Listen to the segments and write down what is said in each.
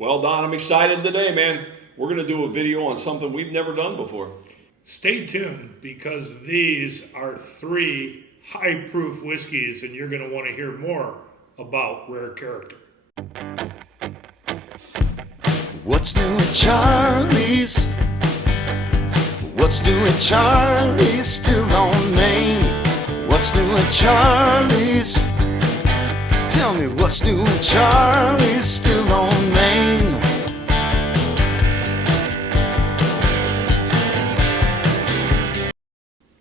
Well, Don, I'm excited today, man. We're going to do a video on something we've never done before. Stay tuned because these are 3 high-proof whiskeys and you're going to want to hear more about Rare Character. What's new at Charlie's? What's new at Charlie's? Still on Main. What's new at Charlie's? Tell me what's new at Charlie's? Still on Main.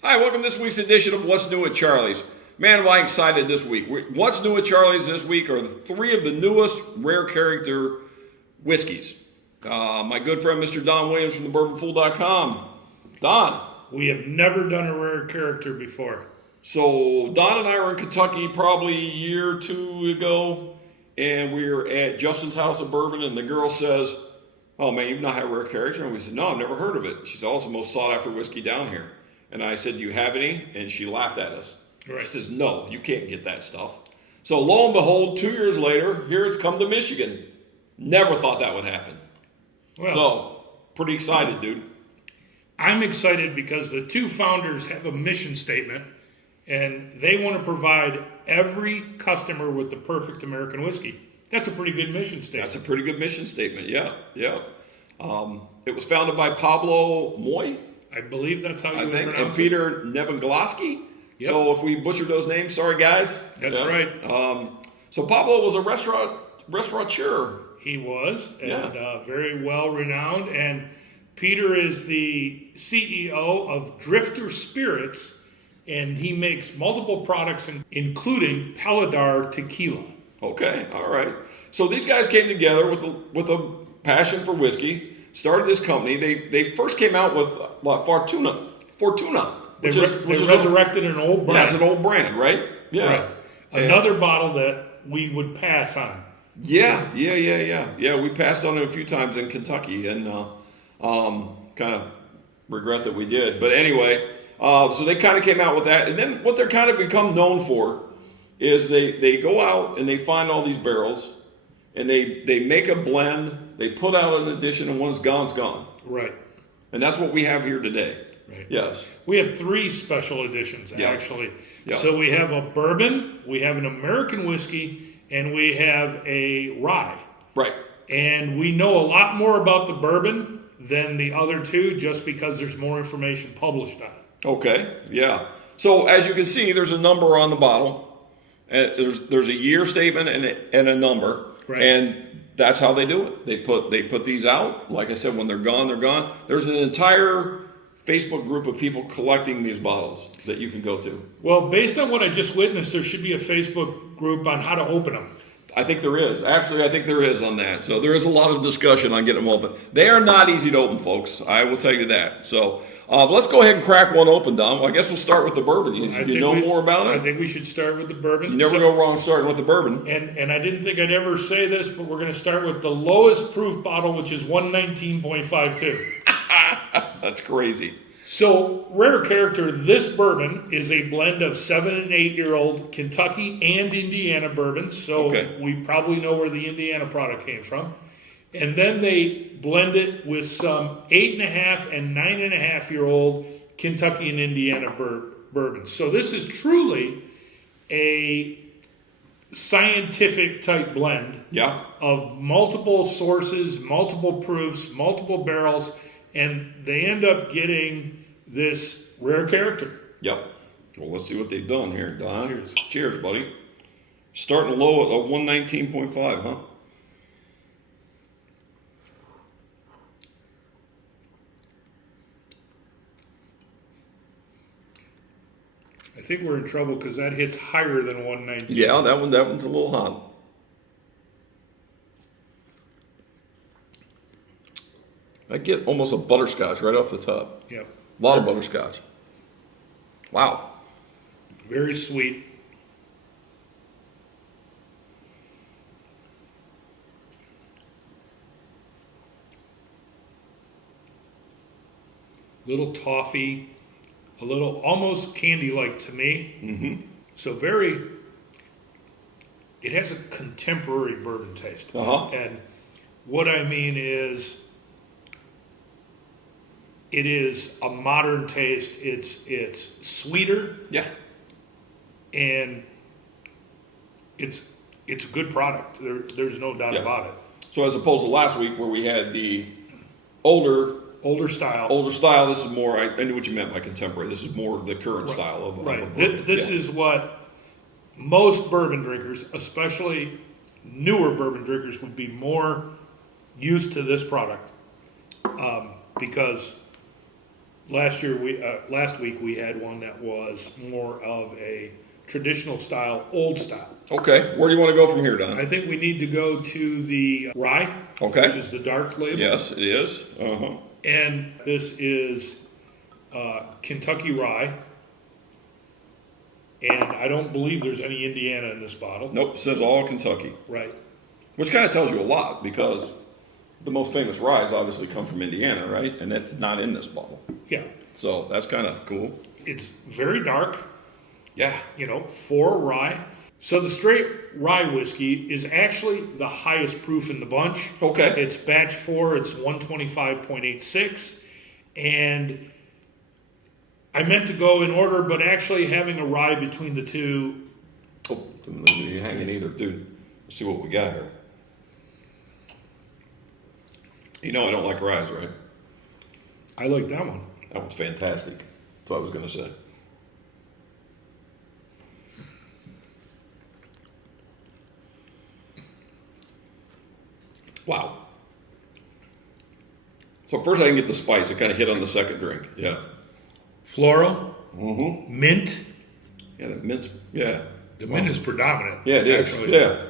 Hi, welcome to this week's edition of What's New at Charlie's. Man, am I excited this week. What's New at Charlie's this week are 3 of the newest Rare Character whiskeys. My good friend Mr. Don Williams from thebourbonfool.com. Don. We have never done a Rare Character before. So Don and I were in Kentucky probably a year or 2 ago, and we were at Justin's House of Bourbon, and the girl says, "Oh man, you've not had Rare Character?" And we said, "No, I've never heard of it." She said, "Oh, it's the most sought after whiskey down here." And I said, "Do you have any?" And she laughed at us. Right. She says, "No, you can't get that stuff." So lo and behold, 2 years later, here it's come to Michigan. Never thought that would happen. Well, So, pretty excited, dude. I'm excited because the 2 founders have a mission statement and they want to provide every customer with the perfect American whiskey. That's a pretty good mission statement. That's a pretty good mission statement, yeah. It was founded by Pablo Moy, I believe that's how you I would think, and pronounce it. Peter Nevenglaski. Yep. So if we butchered those names, sorry guys. That's Yeah. right. So Pablo was a restaurateur. He was, and Yeah. very well renowned. And Peter is the CEO of Drifter Spirits, and he makes multiple products, including Paladar Tequila. Okay, all right. So these guys came together with a passion for whiskey, started this company. They first came out with Fortuna, They which is resurrected an old brand. Yeah, it's an old brand, right? Yeah. Right. Another bottle that we would pass on. Yeah. We passed on it a few times in Kentucky, and kind of regret that we did. But anyway, so they kind of came out with that, and then what they're kind of become known for is they go out and they find all these barrels, and they make a blend. They put out an edition, and when it's gone. Right. And that's what we have here today. Right. Yes. We have 3 special editions, Yeah. actually. Yeah. So we have a bourbon, we have an American whiskey, and we have a rye. Right. And we know a lot more about the bourbon than the other 2 just because there's more information published on it. Okay. Yeah. So as you can see, there's a number on the bottle. There's a year statement and a number. Right. And that's how they do it. They put these out. Like I said, when they're gone, they're gone. There's an entire Facebook group of people collecting these bottles that you can go to. Well, based on what I just witnessed, there should be a Facebook group on how to open them. I think there is. Actually, I think there is on that. So there is a lot of discussion on getting them open. They are not easy to open, folks. I will tell you that. So let's go ahead and crack one open, Don. Well, I guess we'll start with the bourbon. You know more about it? I think we should start with the bourbon. You never go wrong starting with the bourbon. And I didn't think I'd ever say this, but we're going to start with the lowest proof bottle, which is 119.52. That's crazy. So, Rare Character, this bourbon is a blend of 7 and 8-year-old Kentucky and Indiana bourbons. So, Okay. we probably know where the Indiana product came from. And then they blend it with some 8.5 and 9.5-year-old Kentucky and Indiana bourbons. So, this is truly a scientific type blend Yeah. of multiple sources, multiple proofs, multiple barrels, and they end up getting this Rare Character. Yep. Well, let's see what they've done here, Don. Cheers. Cheers, buddy. Starting low at a 119.5, huh? I think we're in trouble because that hits higher than 119. Yeah, that one's a little hot. I get almost a butterscotch right off the top. Yep. A lot of butterscotch. Wow. Very sweet. Little toffee, a little almost candy-like to me. Mm-hmm. So it has a contemporary bourbon taste. Uh-huh. And What I mean is, it is a modern taste. It's sweeter, Yeah. and it's a good product. There's no doubt Yeah. about it. So as opposed to last week where we had the older Older style. this is more. I knew what you meant by contemporary. This is more the current style of Right. a bourbon. This is what most bourbon drinkers, especially newer bourbon drinkers, would be more used to this product, because last week we had one that was more of a traditional style, old style. Okay. Where do you want to go from here, Don? I think we need to go to the rye, Okay. which is the dark label. Yes, it is. And this is Kentucky rye. And I don't believe there's any Indiana in this bottle. Nope. It says all Kentucky, Right. which kind of tells you a lot because the most famous ryes obviously come from Indiana, right? And that's not in this bottle. Yeah. So that's kind of cool. It's very dark, Yeah. for rye. So the straight rye whiskey is actually the highest proof in the bunch. Okay. It's batch 4, it's 125.86. And I meant to go in order, but actually having a rye between the two. Oh, don't leave you hanging either, dude. Let's see what we got here. You know I don't like ryes, right? I like that one. That one's fantastic. That's what I was going to say. Wow. So first I didn't get the spice. It kind of hit on the second drink. Yeah. Floral, mint. Yeah, the mint's, yeah. The mint is predominant. Yeah, it is. Actually. Yeah.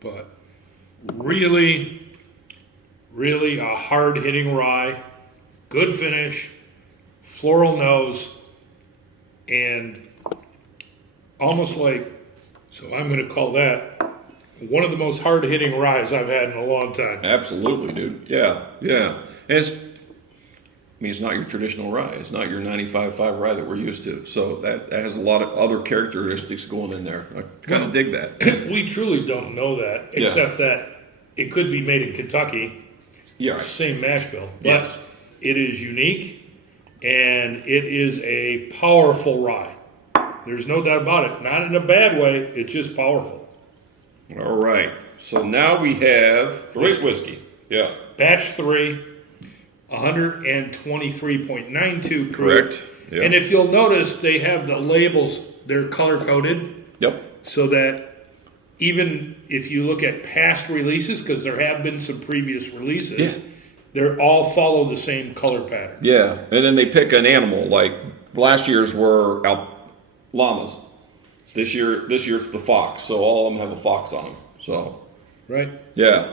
But really, really a hard-hitting rye, good finish, floral nose, and almost like, so I'm going to call that one of the most hard-hitting ryes I've had in a long time. Absolutely, dude. Yeah, yeah. And it's not your traditional rye. It's not your 95.5 rye that we're used to. So that has a lot of other characteristics going in there. I kind of dig that. We truly don't know that, Yeah. except that it could be made in Kentucky, Yeah. right. same mash bill. But Yes. it is unique, and it is a powerful rye. There's no doubt about it. Not in a bad way, it's just powerful. All right. So now we have great whiskey. Yeah. Batch 3, 123.92 proof. Correct. Yeah. And if you'll notice, they have the labels, they're color-coded, Yep. so that even if you look at past releases, because there have been some previous releases, Yeah. they're all follow the same color pattern. Yeah. And then they pick an animal. Like last year's were llamas. This year's the fox. So all of them have a fox on them. So Right? yeah.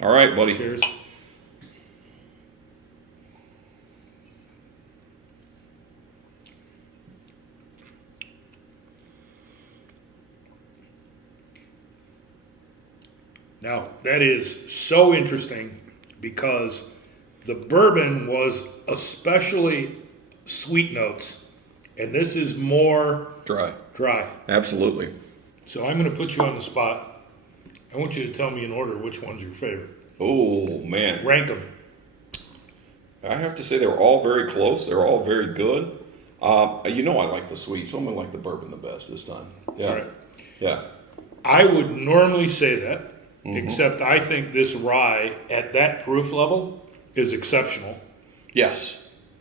All right, buddy. Cheers. Now, that is so interesting because the bourbon was especially sweet notes, and this is more Dry. dry. Absolutely. So I'm going to put you on the spot. I want you to tell me in order which one's your favorite. Oh man. Rank them. I have to say they were all very close. They were all very good. I like the sweet, so I'm gonna like the bourbon the best this time. Yeah. All right. Yeah. I would normally say that, except I think this rye at that proof level is exceptional. Yes.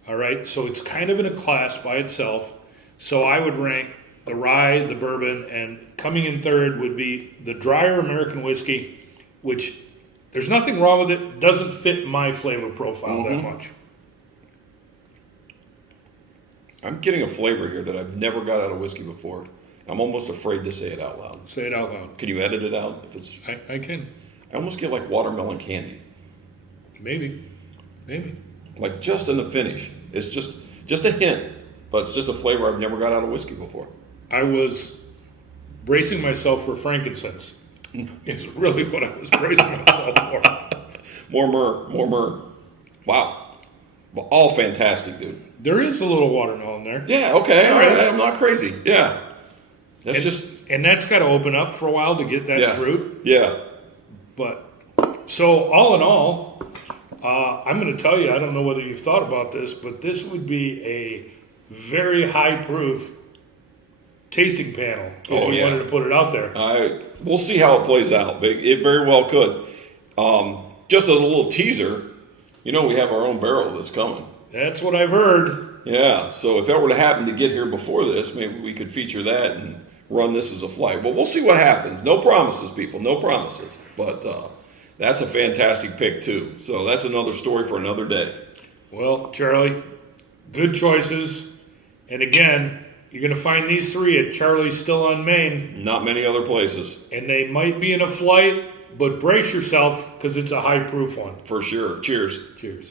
All right, so it's kind of in a class by itself. So I would rank the rye, the bourbon, and coming in third would be the drier American whiskey, which there's nothing wrong with it. Doesn't fit my flavor profile that much. I'm getting a flavor here that I've never got out of whiskey before. I'm almost afraid to say it out loud. Say it out loud. Can you edit it out? If it's, I can. I almost get like watermelon candy, Maybe. like just in the finish. It's just a hint, but it's just a flavor I've never got out of whiskey before. I was bracing myself for frankincense. Is really what I was bracing myself for. More myrrh. Wow. Well, all fantastic, dude. There is a little watermelon there. Yeah, okay, all There right. is. I'm not crazy. Yeah. That's And just And that's got to open up for a while to get that Yeah. fruit. Yeah. But so all in all, I'm going to tell you, I don't know whether you've thought about this, but this would be a very high proof tasting panel if Oh, you yeah. wanted to put it out there. We'll see how it plays out, but it very well could. Just as a little teaser, we have our own barrel that's coming. That's what I've heard. Yeah, so if that were to happen to get here before this, maybe we could feature that and run this as a flight. Well, we'll see what happens. No promises, people, no promises. But that's a fantastic pick, too. So that's another story for another day. Well, Charlie, good choices. And again, you're going to find these three at Charlie's Still on Main. Not many other places. And they might be in a flight, but brace yourself because it's a high proof one. For sure. Cheers. Cheers.